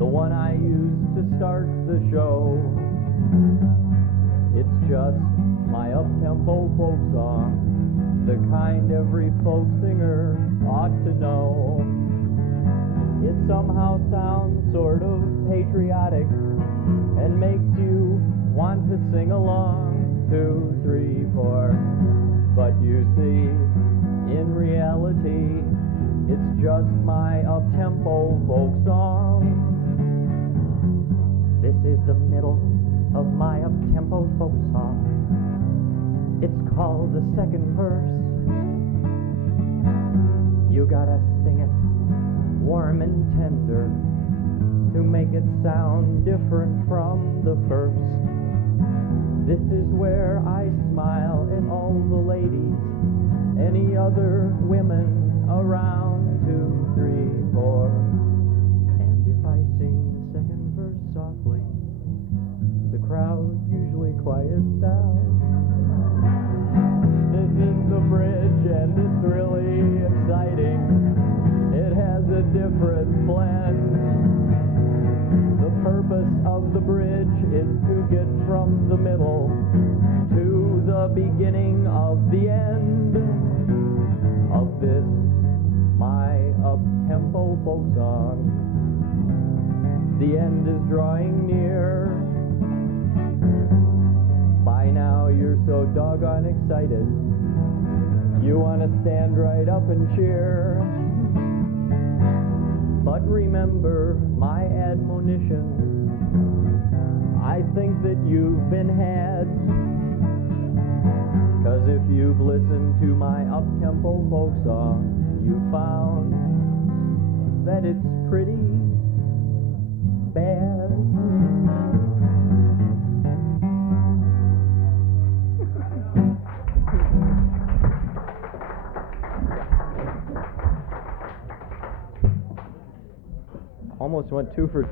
the one I used to start the show. It's just my up-tempo folk song, the kind every folk singer ought to know. It somehow sounds sort of patriotic and makes you want to sing along. 2, 3, 4. But you see, in reality, it's just my up-tempo folk song. This is the middle of my up-tempo folk song. It's called the second verse. You gotta sing it warm and tender to make it sound different from the first. This is where I smile at all the ladies, any other women around. 2, 3, 4. And if I sing the second verse softly, the crowd usually quiets down. This is the bridge and it's really exciting. It has a different blend. The purpose of the bridge is to get from the middle to the beginning of the end of this, my up-tempo folk song. The end is drawing near. By now you're so doggone excited, you want to stand right up and cheer. But remember my admonition, I think that you've been had. 'Cause if you've listened to my up-tempo folk song, you found that it's pretty bad. Almost went 2 for 2.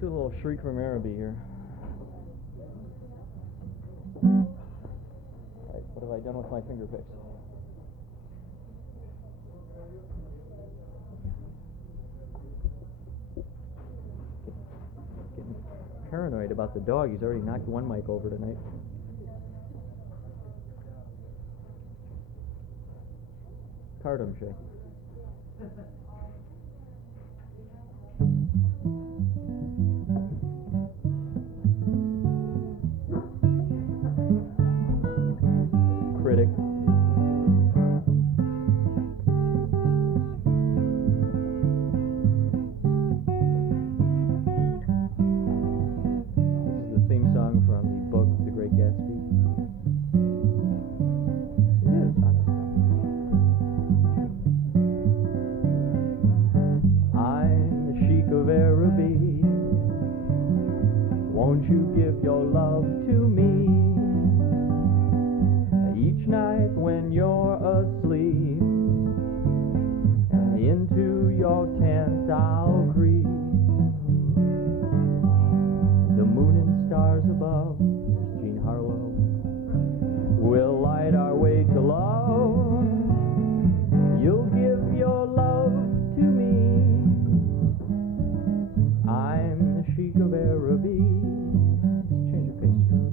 Do a little shriek from Araby here. Alright, what have I done with my finger picks? Getting paranoid about the dog. He's already knocked one mic over tonight. Cardum shake. Critic. This is the theme song from the book The Great Gatsby. It is, honestly. I'm the Sheik of Araby. Won't you give your love to me? Each night when you're asleep, into your tent I'll creep. The moon and stars above, there's Jean Harlow, will light our way to love. You'll give your love to me. I'm the Sheik of Araby. Change your pace here.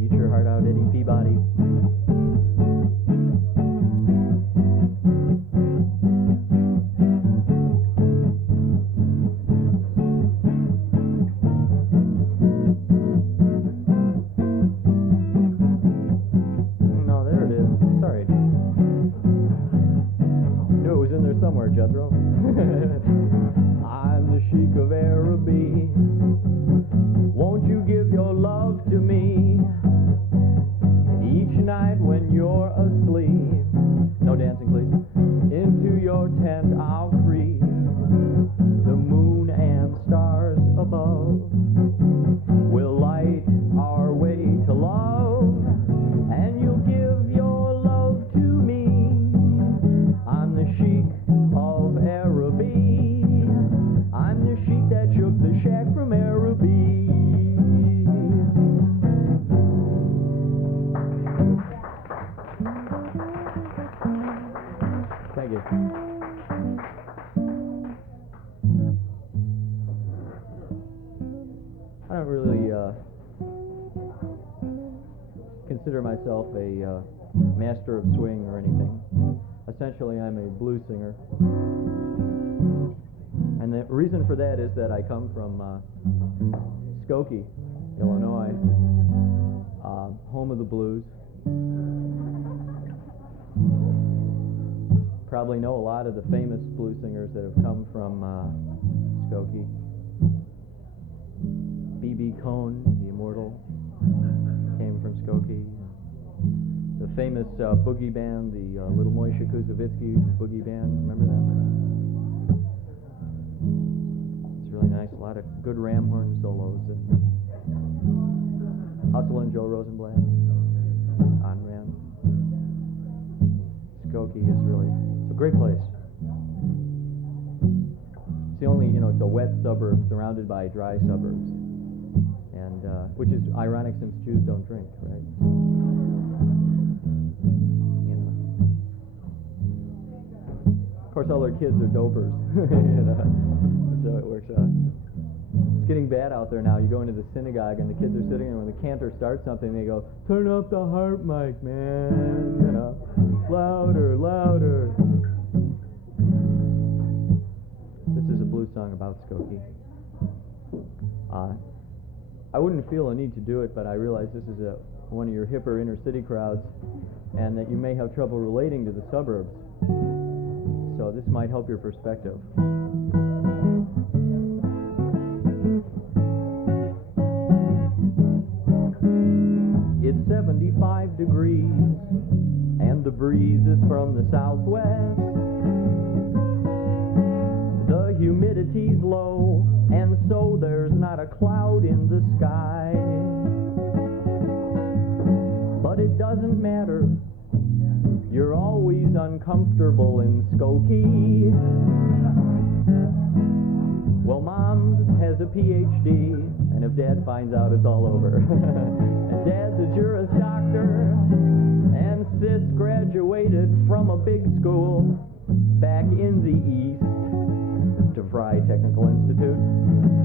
Eat your heart out, Eddie Peabody. No, there it is. Sorry. Knew it was in there somewhere, Jethro. I'm the Sheik of Araby. Won't you give your love to me? Each night when you're asleep, no dancing please, into your tent I'll creep. The moon and stars above will light our way to love, and you'll give your love to me. I'm the Sheik of I don't really consider myself a master of swing or anything. Essentially, I'm a blues singer. And the reason for that is that I come from Skokie, Illinois, home of the blues. Probably know a lot of the famous blues singers that have come from Skokie. B.B. Cohn, the immortal, came from Skokie. The famous boogie band, the Little Moishe Kuzovitsky boogie band, remember that? It's really nice, a lot of good ram horn solos. Hustle and Joe Rosenblatt on ram. Skokie is really, it's a great place. It's the only, it's a wet suburb surrounded by dry suburbs. And which is ironic since Jews don't drink, right? Of course, all their kids are dopers, so it works out. It's getting bad out there now. You go into the synagogue and the kids are sitting there. When the cantor starts something, they go, "Turn up the harp mic, man, louder, louder." This is a blues song about Skokie. I wouldn't feel a need to do it, but I realize this is one of your hipper inner city crowds, and that you may have trouble relating to the suburbs. So this might help your perspective. It's 75 degrees, and the breeze is from the southwest. The humidity's low, and so there's not a cloud in the sky. But it doesn't matter, you're always uncomfortable in Skokie. Well, Mom has a PhD, and if Dad finds out, it's all over. And Dad's a Juris Doctor, and Sis graduated from a big school back in the East, DeVry Technical Institute.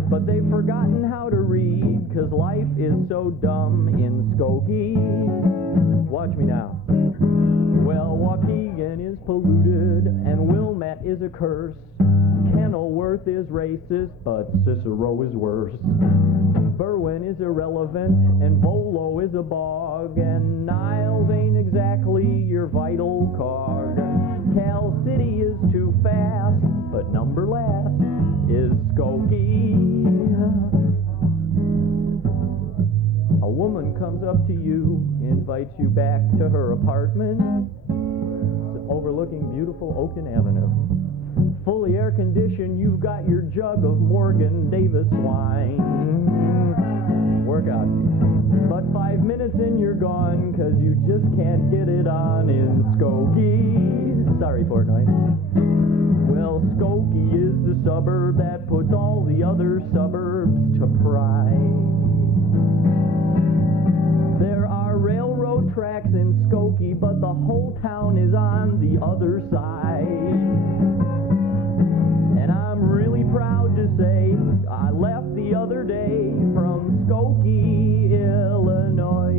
But they've forgotten how to read, 'cause life is so dumb in Skokie. Watch me now. Well, Waukegan is polluted, and Wilmette is a curse. Kenilworth is racist, but Cicero is worse. Berwyn is irrelevant, and Volo is a bog, and Niles ain't exactly your vital cog. Cal City is too fast, but number last is Skokie. A woman comes up to you, invites you back to her apartment. It's overlooking beautiful Oakton Avenue. Fully air-conditioned, you've got your jug of Morgan Davis wine. Workout. But 5 minutes in, you're gone, 'cause you just can't get it on in Skokie. Sorry, Portnoy. Well, Skokie is the suburb that puts all the other suburbs to pride. There are railroad tracks in Skokie, but the whole town is on the other side. And I'm really proud to say I left the other day from Skokie, Illinois.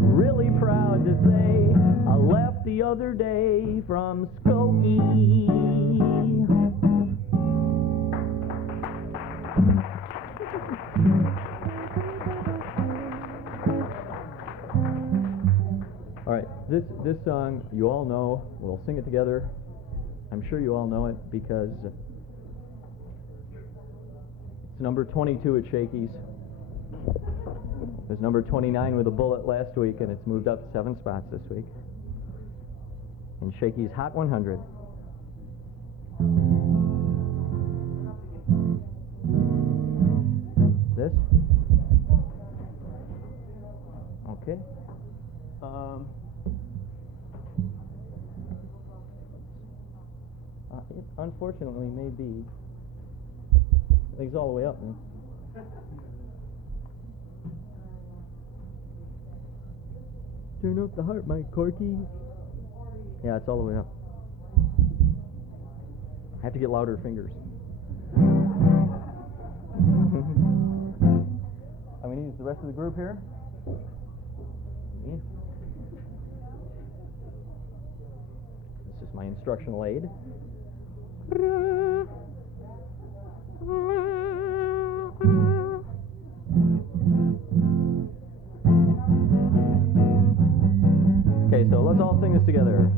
Really proud to say I left the other day from Skokie. All right, this song you all know. We'll sing it together. I'm sure you all know it because it's number 22 at Shakey's. It was number 29 with a bullet last week, and it's moved up 7 spots this week. In Shakey's Hot 100. This? Okay. It unfortunately may be. I think it's all the way up, man. Turn up the heart, my Corky. Yeah, it's all the way up. I have to get louder fingers. I'm going to use the rest of the group here. This is my instructional aid. Okay, so let's all sing this together.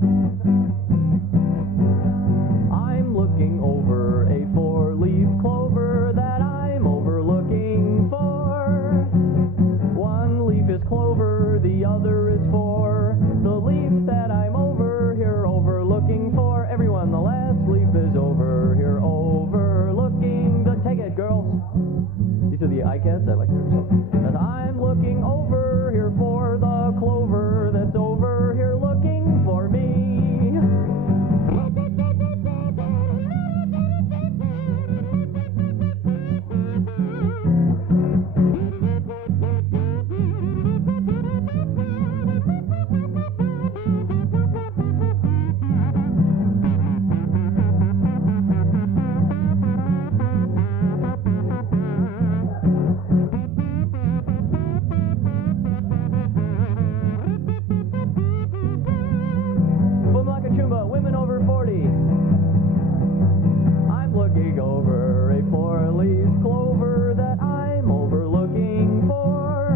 I'm looking over a four-leaf clover that I'm overlooking for. One leaf is clover, the other is four. The leaf that I'm over here overlooking for. Everyone, the last leaf is over here overlooking the... Take it, girls. These are the iCats. I like them. And I'm looking over here for the clover that's over here looking for me. Women over 40. I'm looking over a four-leaf clover that I'm overlooking for.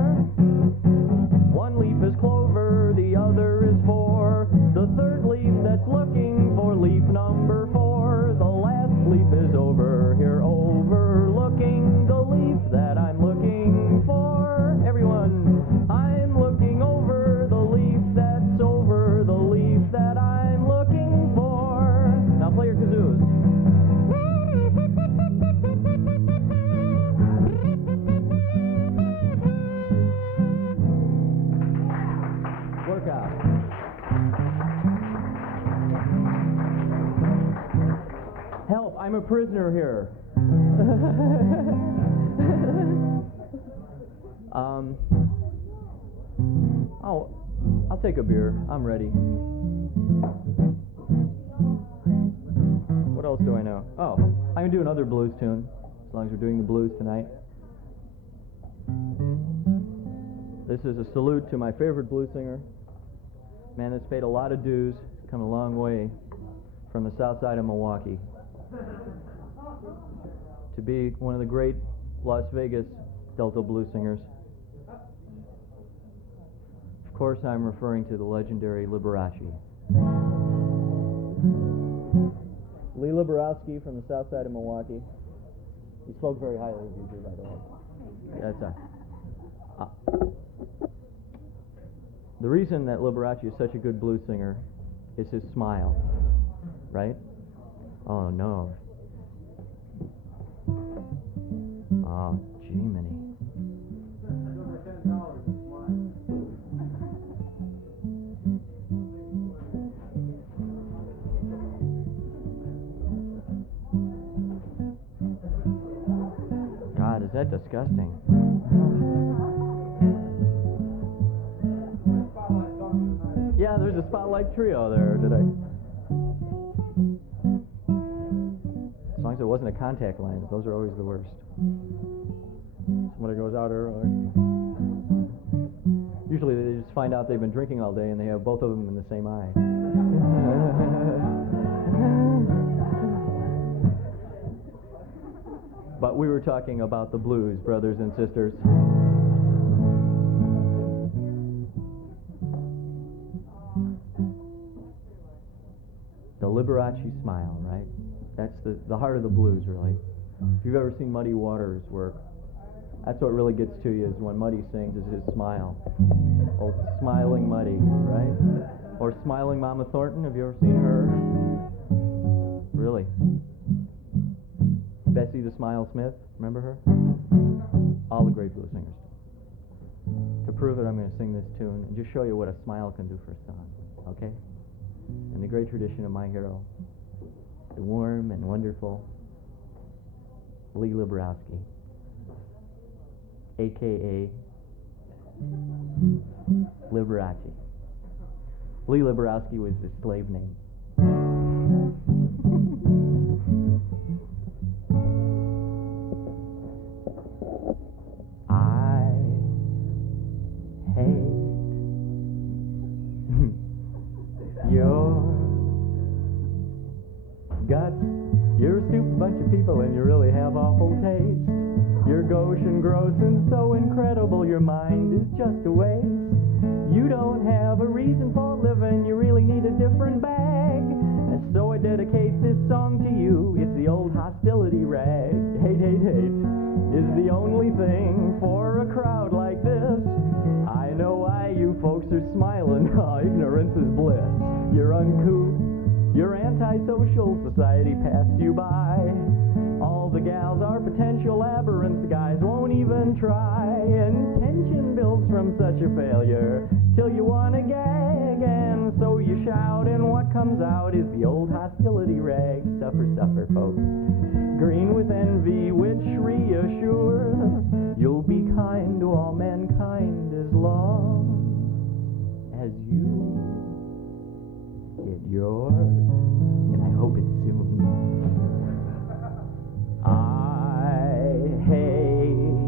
One leaf is clover, the other is four. The third leaf that's looking for leaf number four. The last leaf is over here overlooking the leaf that I'm looking for. Everyone, I'm looking over the leaf that's over the leaf that I'm looking for. Now play your kazoos. Workout. Help, I'm a prisoner here. Oh, I'll take a beer. I'm ready. What else do I know? Oh, I'm going to do another blues tune, as long as we're doing the blues tonight. This is a salute to my favorite blues singer, man that's paid a lot of dues, come a long way from the south side of Milwaukee, to be one of the great Las Vegas Delta blues singers. Of course, I'm referring to the legendary Liberace. Lee Liberowski from the south side of Milwaukee. He spoke very highly of you, by the way. That's the reason that Liberace is such a good blues singer is his smile, right? Oh, no. Oh, Jiminy. God, is that disgusting? Yeah, there's a Spotlight Trio there today. As long as it wasn't a contact lens, those are always the worst. Somebody goes out early. Usually they just find out they've been drinking all day and they have both of them in the same eye. But we were talking about the blues, brothers and sisters. The Liberace smile, right? That's the heart of the blues, really. If you've ever seen Muddy Waters work, that's what really gets to you, is when Muddy sings, is his smile. Old Smiling Muddy, right? Or Smiling Mama Thornton, have you ever seen her? Really? Bessie the Smile Smith, remember her? All the great blues singers. To prove it, I'm going to sing this tune and just show you what a smile can do for a song, okay? In the great tradition of my hero, the warm and wonderful Lee Liberowski, a.k.a. Liberace. Lee Liberowski was his slave name. guts. You're a stupid bunch of people and you really have awful taste. You're gauche and gross and so incredible, your mind is just a waste. You don't have a reason for living, you really need a different bag. And so I dedicate this song to you, it's the old hostility rag. Hate, hate, hate is the only thing for a crowd like this. I know why you folks are smiling, ignorance is bliss. You're uncouth, you're antisocial, society passed you by. All the gals are potential aberrants, guys won't even try. And tension builds from such a failure till you wanna gag. And so you shout and what comes out is the old hostility rag. Suffer, suffer, folks. Green with envy which reassures you'll be kind to all mankind as long as you get yours. And I hope it's soon. I hate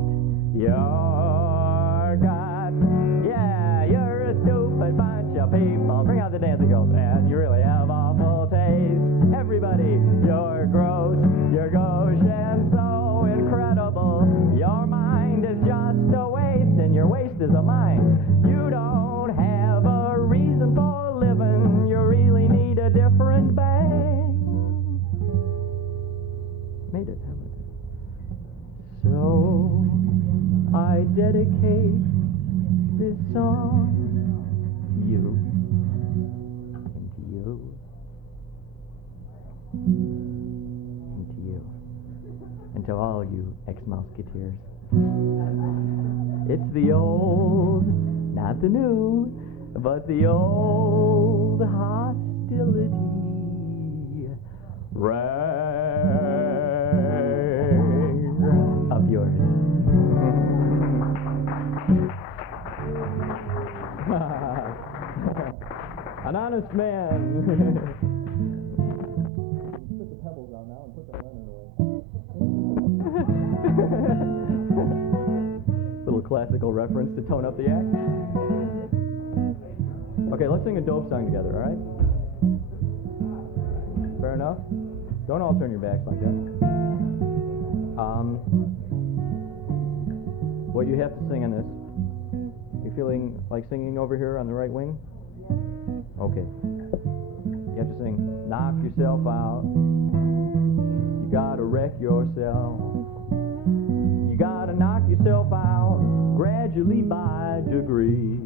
your guts. Yeah, you're a stupid bunch of people. Bring out the dancing girls, man. You really have awful taste. Everybody, you're gross, you're gauche and so incredible. Your mind is just a waste, and your waste is a mind. You don't have a reason for living. You really need a different bag. Made it, haven't I? So I dedicate this song to you and to you and to you and to all you ex-Musketeers. It's the old, not the new, but the old hostility rag of yours. An honest man. Put the pebbles down now and put that lemon away. Little classical reference to tone up the act. Okay, let's sing a dope song together, all right? Fair enough? Don't all turn your backs like that. What you have to sing in this, you feeling like singing over here on the right wing? Okay. You have to sing, knock yourself out. You gotta wreck yourself. You gotta knock yourself out gradually by degree.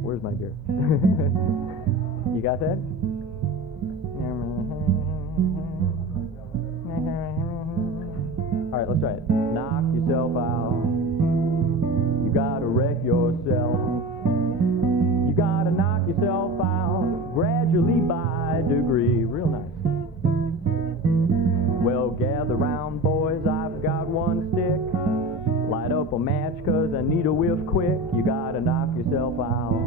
Where's my beer? You got that? All right, let's try it. Knock yourself out. You gotta wreck yourself. You gotta knock yourself out gradually by degree. Real nice. Well, gather round, boys, I've got one stick. Light up a match, 'cause I need a whiff quick. You gotta knock yourself out.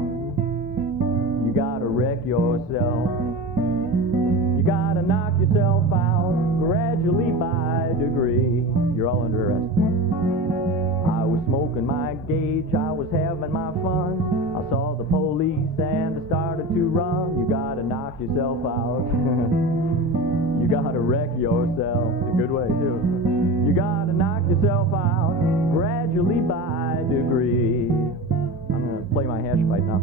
You gotta wreck yourself. You gotta knock yourself out gradually by degree. You're all under arrest. I was smoking my gauge, I was having my fun. I saw the police and I started to run. You gotta knock yourself out. You gotta wreck yourself. It's a good way too. You gotta knock yourself out gradually by degree. I'm gonna play my hash pipe now.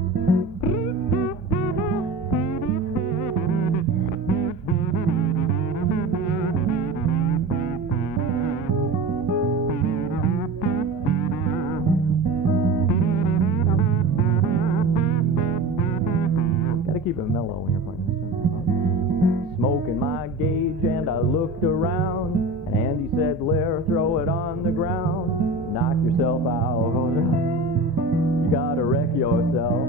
Keep it mellow when you're playing this tune. Smoking my gauge and I looked around, and Andy said, "Lair, throw it on the ground. Knock yourself out. You gotta wreck yourself."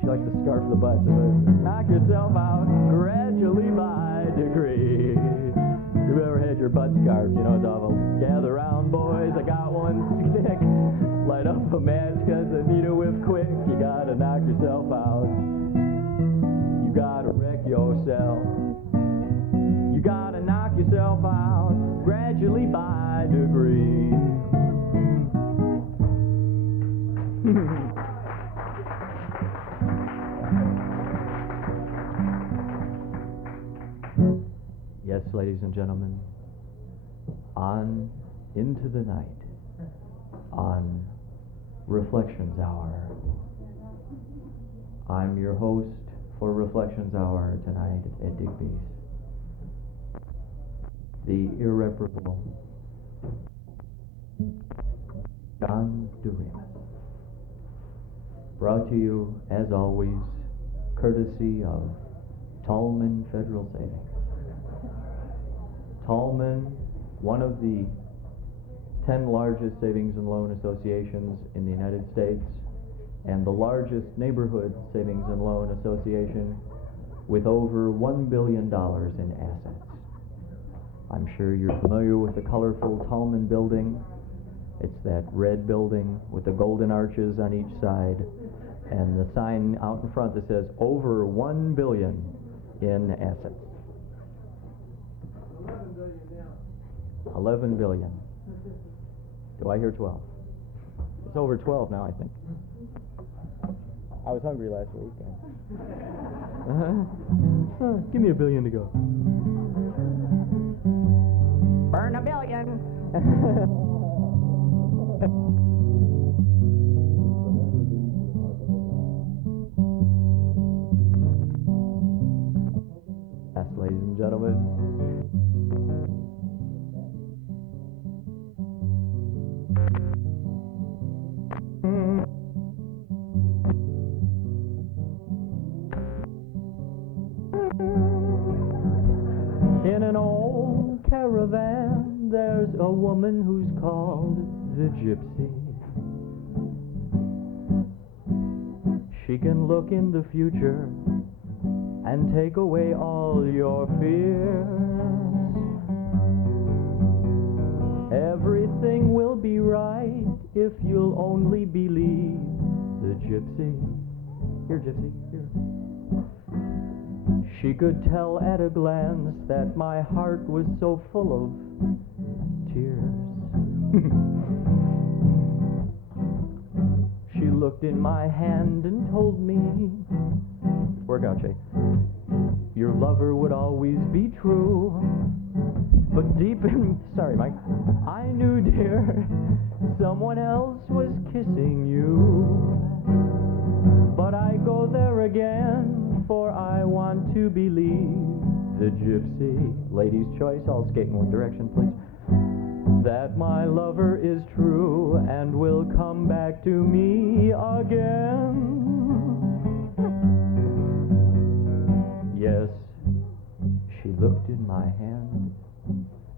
She likes to scarf the butt. Knock yourself out gradually by degree. If you've ever had your butt scarfed, you know it's awful. Gather round, boys, I got one stick. Light up a match, 'cause I need a whiff quick. You gotta knock yourself out. You gotta wreck yourself. You gotta knock yourself out gradually by degree. Yes, ladies and gentlemen, on into the night, on Reflections Hour. I'm your host for Reflections Hour tonight at Digby's, the irreparable John Duremus. Brought to you, as always, courtesy of Tallman Federal Savings. Tallman, one of the 10 largest savings and loan associations in the United States, and the largest neighborhood savings and loan association with over $1 billion in assets. I'm sure you're familiar with the colorful Tallman building. It's that red building with the golden arches on each side, and the sign out in front that says over $1 billion in assets. 11 billion. Do I hear 12? It's over 12 now, I think. I was hungry last week. Give me $1 billion to go. Burn $1 billion. Yes, ladies and gentlemen. In an old caravan, there's a woman who's called the Gypsy. She can look in the future and take away all your fears. Everything will be right if you'll only believe the Gypsy. Here, Gypsy, here. She could tell at a glance that my heart was so full of tears. She looked in my hand and told me, work out, Shay, your lover would always be true. But deep in, sorry, Mike, I knew, dear, someone else was kissing you. But I go there again, for I want to believe the Gypsy. Ladies' choice, all skate in one direction, please. That my lover is true and will come back to me again. Yes, she looked in my hand,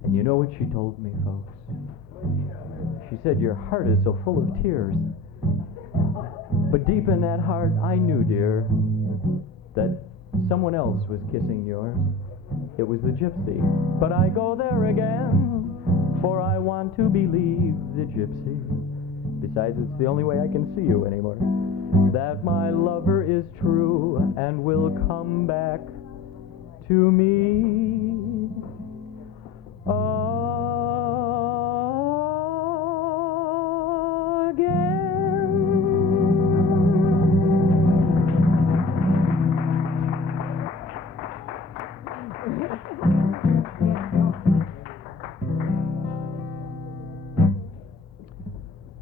and you know what she told me, folks? She said, your heart is so full of tears. But deep in that heart, I knew, dear, that someone else was kissing yours. It was the Gypsy. But I go there again, for I want to believe the Gypsy. Besides, it's the only way I can see you anymore. That my lover is true and will come back to me again.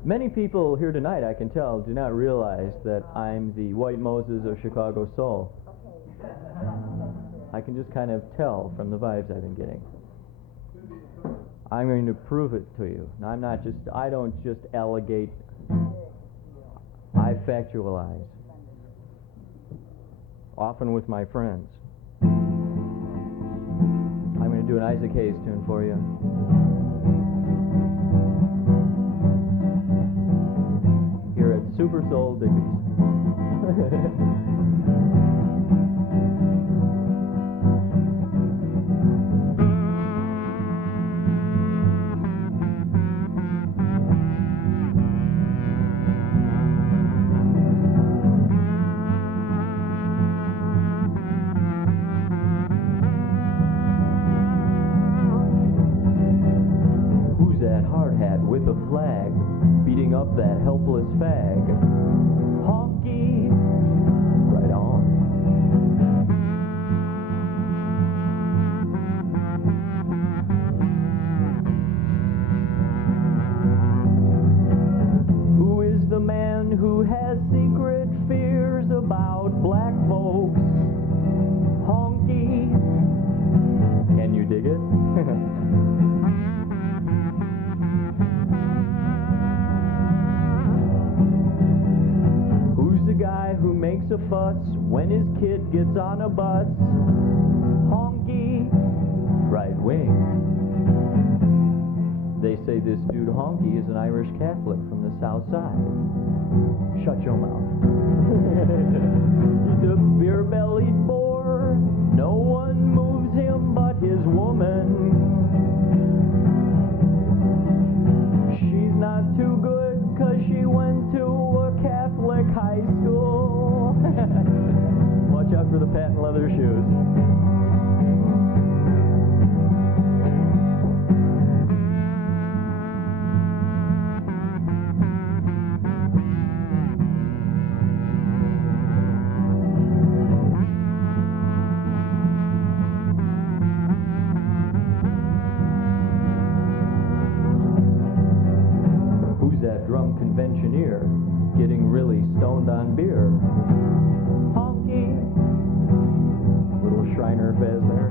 Many people here tonight, I can tell, do not realize that I'm the White Moses of Chicago Soul. I can just kind of tell from the vibes I've been getting. I'm going to prove it to you. Now, I don't just allegate, I factualize. Often with my friends. I'm going to do an Isaac Hayes tune for you. Here at Super Soul Digby's. Who's that hard hat with a flag, beating up that helpless fag? Honky, right on. about black folks. Honky. Can you dig it? Who's the guy who makes a fuss when his kid gets on a bus? Honky. Right wing. They say this dude Honky is an Irish Catholic from the South Side. Shut your mouth. He's a beer-bellied bore. No one moves him but his woman. She's not too good 'cause she went to a Catholic high school. Watch out for the patent leather shoes. Drum conventioneer getting really stoned on beer. Honky. Little Shriner Fez there.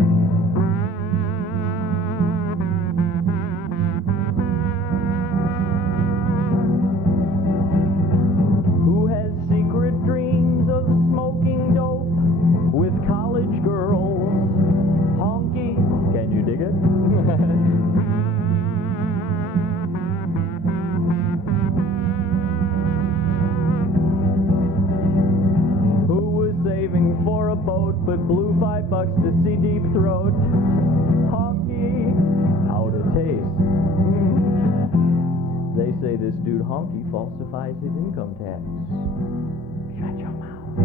Who has secret dreams of smoking dope with college girls? Honky. Can you dig it? For a boat, but blew $5 to see Deep Throat. Honky. How to taste. They say this dude Honky falsifies his income tax. Shut your mouth.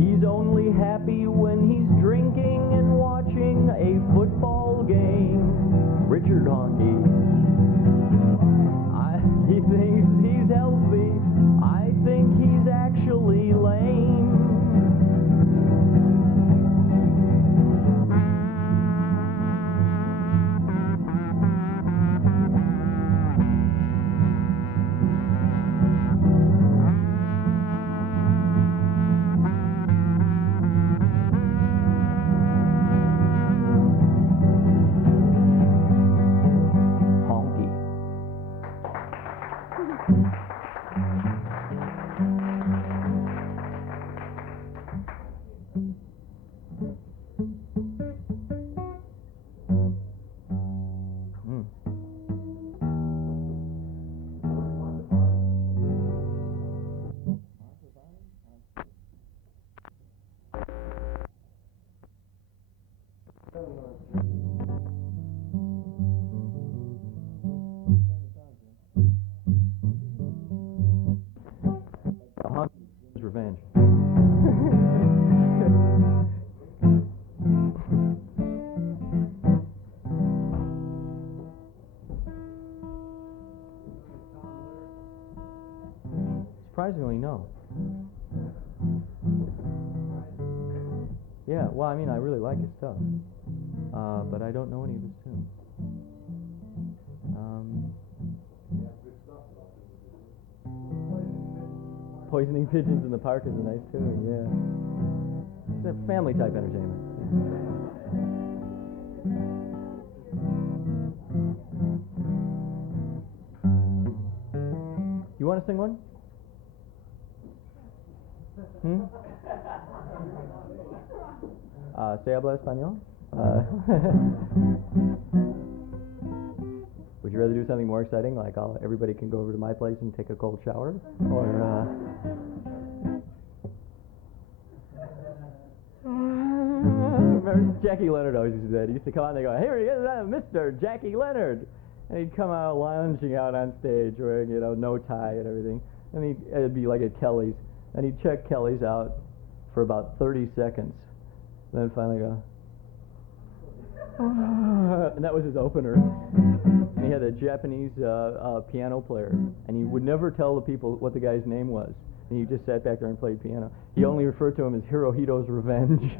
He's only happy when he's drinking and watching a football game. Richard Honky. He thinks he's healthy. I think he's actually lame. Honky. Honky's revenge. Surprisingly, no. Yeah, well, I mean, I really like his stuff, but I don't know any of his tunes. Poisoning Pigeons in the Park is a nice tune, yeah. It's a family type entertainment. You want to sing one? ¿Se habla español? Would you rather do something more exciting, like everybody can go over to my place and take a cold shower? Or, Jackie Leonard always used to do that. He used to come out and they go, "Here he is, Mr. Jackie Leonard." And he'd come out lounging out on stage wearing, no tie and everything. And it'd be like at Kelly's. And he'd check Kelly's out for about 30 seconds. And then finally go, and that was his opener. And he had a Japanese piano player. And he would never tell the people what the guy's name was. And he just sat back there and played piano. He only referred to him as Hirohito's Revenge.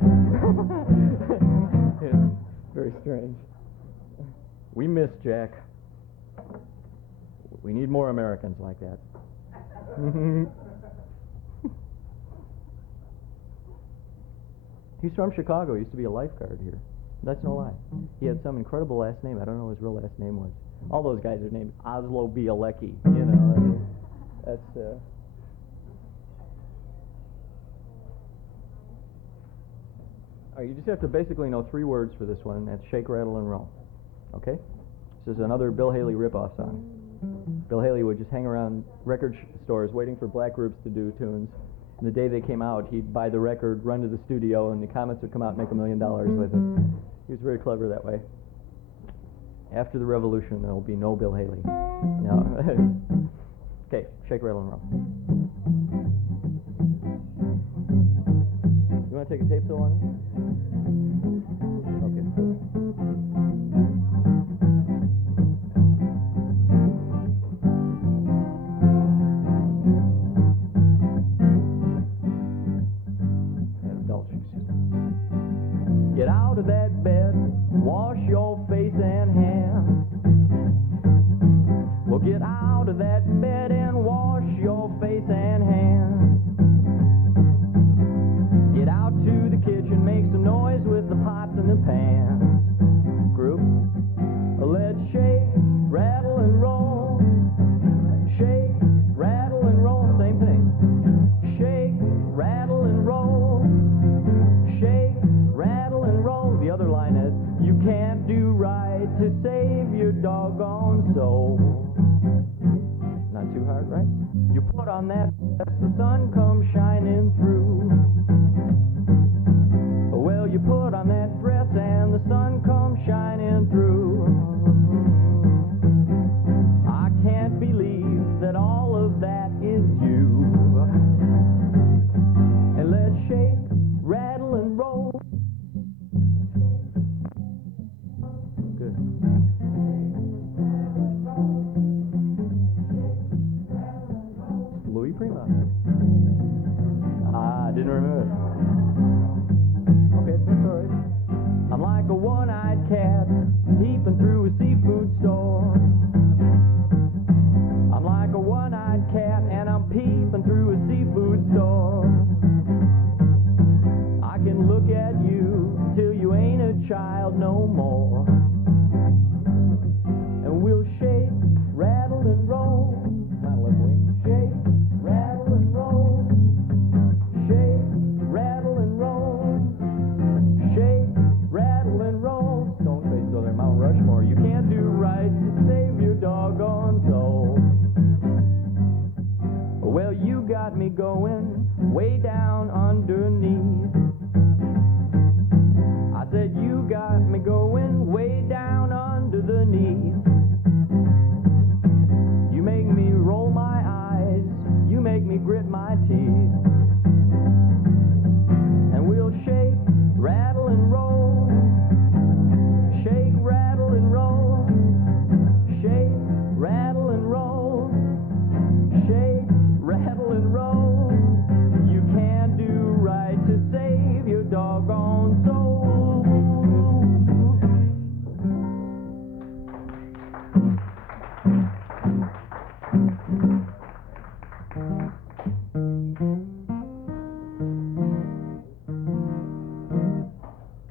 Very strange. We miss Jack. We need more Americans like that. He's from Chicago. He used to be a lifeguard here. That's no lie. He had some incredible last name. I don't know what his real last name was. All those guys are named Oslo Bielecki. You know, that's. All right, you just have to basically know 3 words for this one. That's shake, rattle, and roll. Okay? This is another Bill Haley ripoff song. Bill Haley would just hang around record stores waiting for black groups to do tunes. And the day they came out, he'd buy the record, run to the studio, and the Comets would come out and make $1 million with it. He was very clever that way. After the revolution, there will be no Bill Haley. No. Okay, shake, rattle, and roll. You want to take a tape still on it? Okay. Get out of that bed, wash your face and hands. Well, get out of that bed and wash your face and hands. Get out to the kitchen, make some noise with the pots and the pans. Group, let's shake, rattle and roll. Shake, rattle and roll, same thing. Shake, rattle and roll. Shake, rattle and roll. The other line is, you can't do right to save your doggone soul. Not too hard, right? You put on that dress, the sun comes shining through. Well, you put on that dress and the sun comes shining through. I can't believe that all of that is you. And let's shake, rattle and roll. Good. Louis Prima. Ah, I didn't remember. Okay, that's all right. I'm like a one-eyed cat peeping through a seafood store. I'm like a one-eyed cat and I'm peeping through a seafood store. I can look at you till you ain't a child no more. And we'll shake, rattle and roll. Come on, left wing. Shake, rattle and roll. Shake, rattle and roll. Shake, rattle and roll. Stoneface go there, Mount Rushmore. You can't do right to save your doggone soul. Well, you got me going way down underneath. I said you got me going way down under the knees. You make me roll my eyes, you make me grit my teeth. And we'll shake, rattle and roll. Shake, rattle and roll. Shake, rattle and roll. Shake, rattle and roll. You can't do right to save your doggone soul.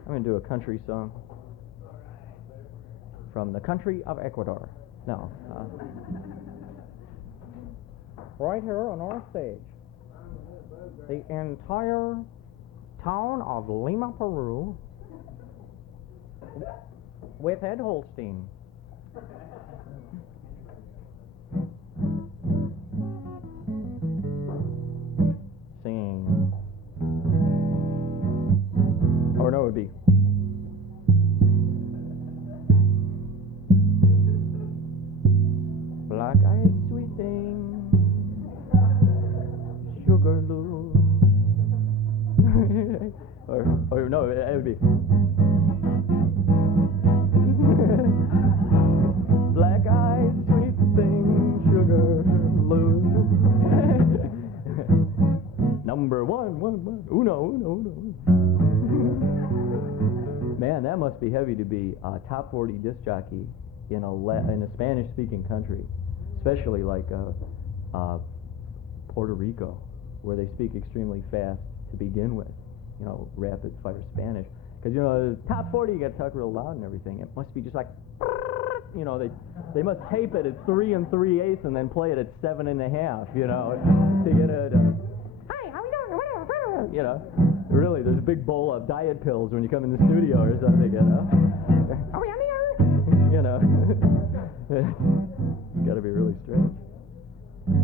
I'm going to do a country song from the country of Ecuador. No. Right here on our stage, the entire town of Lima, Peru, with Ed Holstein. Singing. Or no, it would be. Black-eyed sweet thing, Sugarloaf. or no, it would be. Black-eyed sweet thing, Sugarloaf. Number one, uno. Man, that must be heavy to be a top 40 disc jockey in a Spanish-speaking country, especially like Puerto Rico, where they speak extremely fast to begin with. rapid fire Spanish. Because, the top 40, you got to talk real loud and everything. It must be just like, they must tape it at 3 3/8 and then play it at 7 1/2, to get it. Hi, how we doing? Really, there's a big bowl of diet pills when you come in the studio or something, Are we on the air? It's got to be really strange.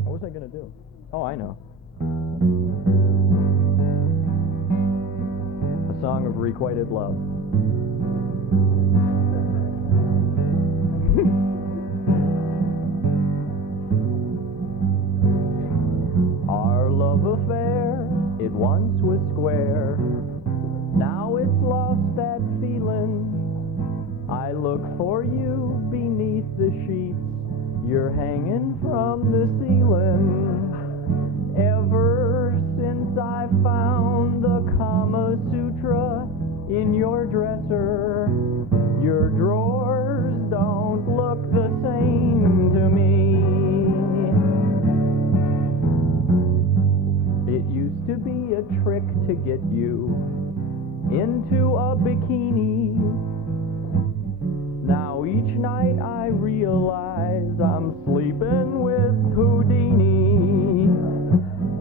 What was I going to do? Oh, I know. A song of requited love. Our love affair, it once was square. Now it's lost that feeling. I look for you beneath the sheets. You're hanging from the ceiling. Ever since I found the Kama Sutra in your dresser, your drawers don't look the same to me. It used to be a trick to get you into a bikini. Now each night I realize I'm sleeping with Houdini.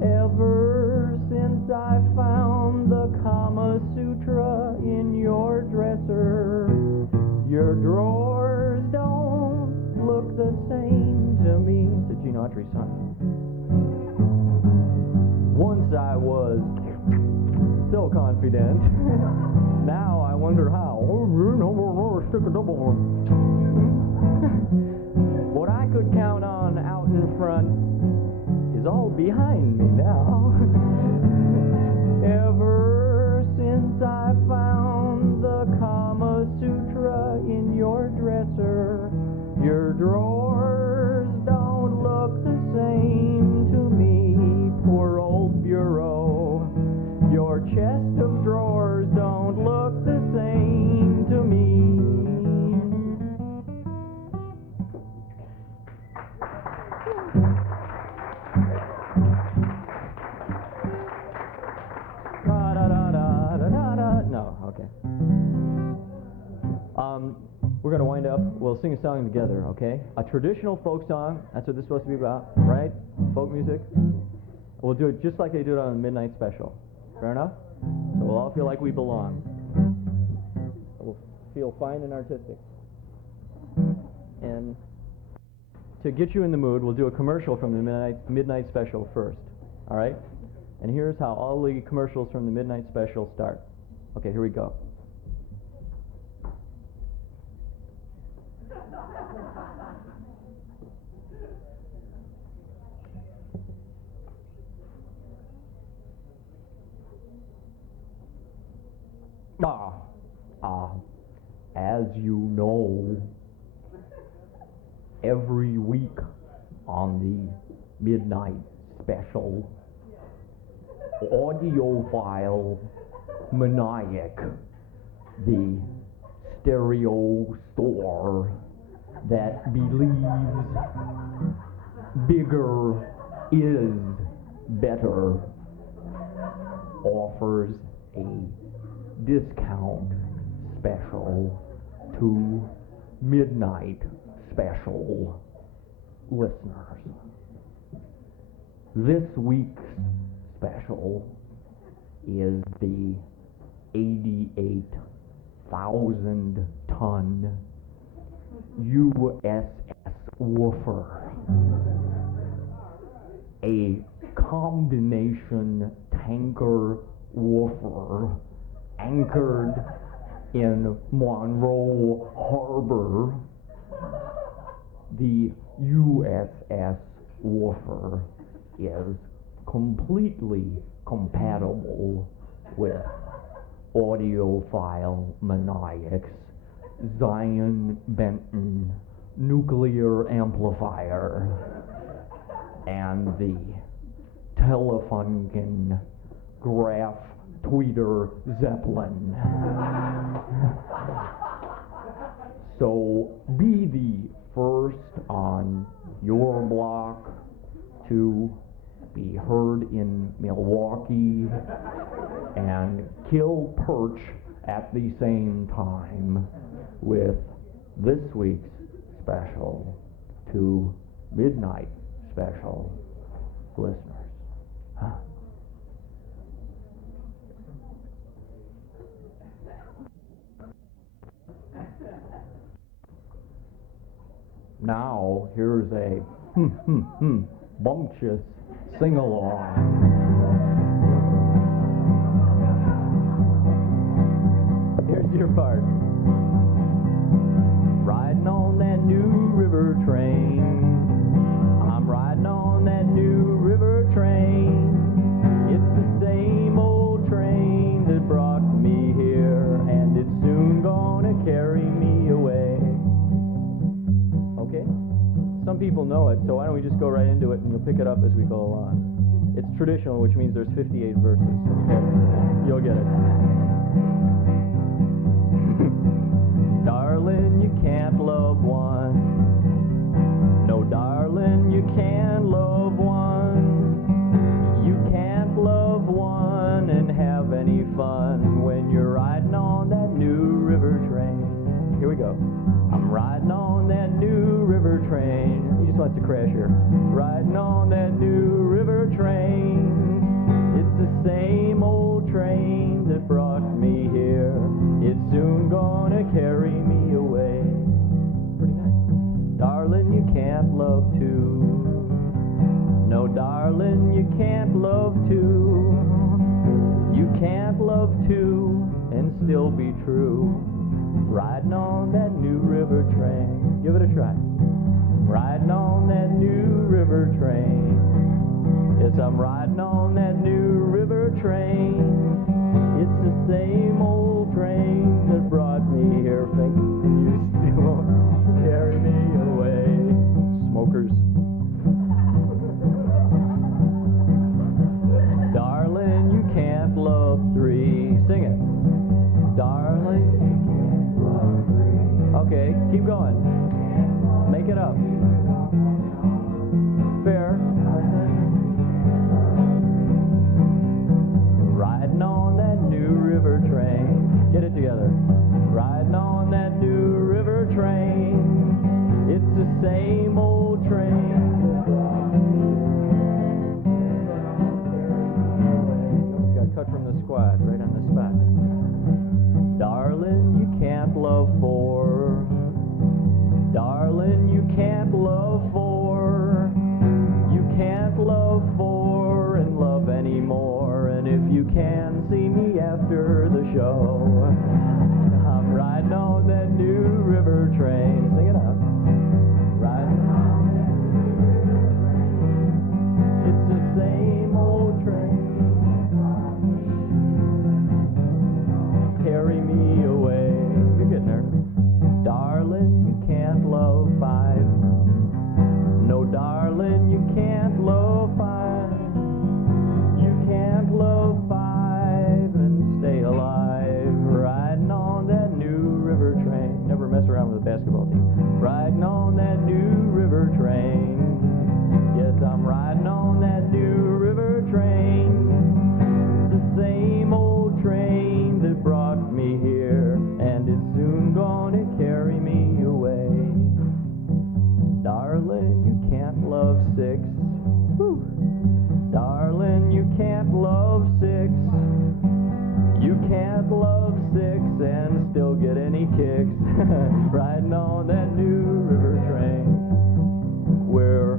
Ever since I found the Kama Sutra in your dresser, your drawers don't look the same to me. It's a Gene Autry song. Once I was so confident. Now I wonder how. Stick a double one. What I could count on out in front is all behind me now. Ever since I found the Kama Sutra in your dresser, your drawers don't look the same to me. Poor old bureau. Your chest of drawers don't look the same to me. No, okay. We're going to wind up. We'll sing a song together, okay? A traditional folk song. That's what this is supposed to be about, right? Folk music. We'll do it just like they do it on the Midnight Special. Fair enough? So we'll all feel like we belong. We'll feel fine and artistic. And to get you in the mood, we'll do a commercial from the Midnight Special first. All right? And here's how all the commercials from the Midnight Special start. Okay, here we go. As you know, every week on the Midnight Special, audiophile Maniac, the stereo store that believes bigger is better, offers a discount special to Midnight Special listeners. This week's special is the 88,000-ton USS Woofer, a combination tanker woofer anchored in Monroe Harbor. The USS Woofer is completely compatible with audiophile Maniac's Zion Benton nuclear amplifier and the Telefunken Graph Tweeter Zeppelin. So be the first on your block to be heard in Milwaukee and kill perch at the same time with this week's special to midnight special listeners. Huh. Now, here's a bumptious sing-along. Here's your part. Riding on that new river train. I'm riding on that new river train. It's the same old train that brought me here, and it's soon gonna carry me away. Okay? Some people know it, so why don't we just go right into it and you'll pick it up as we go along. It's traditional, which means there's 58 verses. Okay? You'll get it. Darling, you can't love one. No, darling, you can't love one. You can't love one and have any fun when you're riding on that new river train. Here we go. I'm riding on that new river train. He just wants to crash here. Riding on that new river train. It's the same old train that brought me here. It's soon gonna carry me away. Pretty nice. Darling, you can't love two. No, darling, you can't love two. You can't love two and still be true. Riding on that new river train. Give it a try. Riding on that new river train. Yes, I'm riding on that new river train. It's the same old train that brought me here, and you still won't carry me away. Smokers. Darling, you can't love three. Sing it. Darling, you can't love three. Okay, keep going. Make it up. Fair. Riding on that new river train. Get it together. Riding on that new river train. It's the same old train. Just got cut from the squad, right on the spot. Darling, you can't love four. Darling, you can't love four. You can't love four and love anymore. And if you can see me after the show, I'm riding on that new river train. Sing it out. Riding on that new river train. It's the same old train. Carry me away. You're getting there. Darling, you can't love five. No, darling, you can't love five. You can't love five and stay alive. Riding on that new river train. Never mess around with a basketball team. Riding on that new river train. Yes, I'm riding on that new river train. It's the same old train that brought me here, and it's soon gonna carry me away. Darling, you can't love six. Whew. Darling, you can't love six. You can't love six and still get any kicks. Riding on that new river train. We're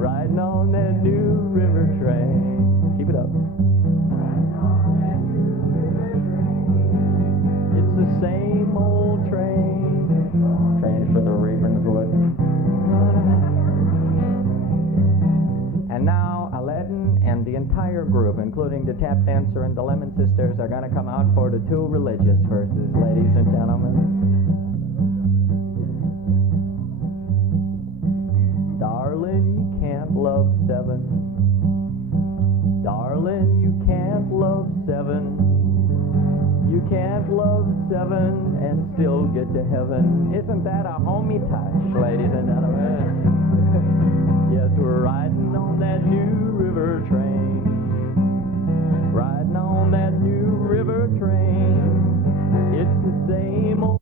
riding on that new river train. Keep it up. Riding on that new river train. It's the same old train. Train for the Ravenswood. And now Aladdin and the entire group, including the tap dancer and the Lemon Sisters, are going to come out for the two religious verses, ladies and gentlemen. Darling, you can't love seven. Darling, you can't love seven. You can't love seven and still get to heaven. Isn't that a homey touch, ladies and gentlemen? Yes, we're riding on anymore.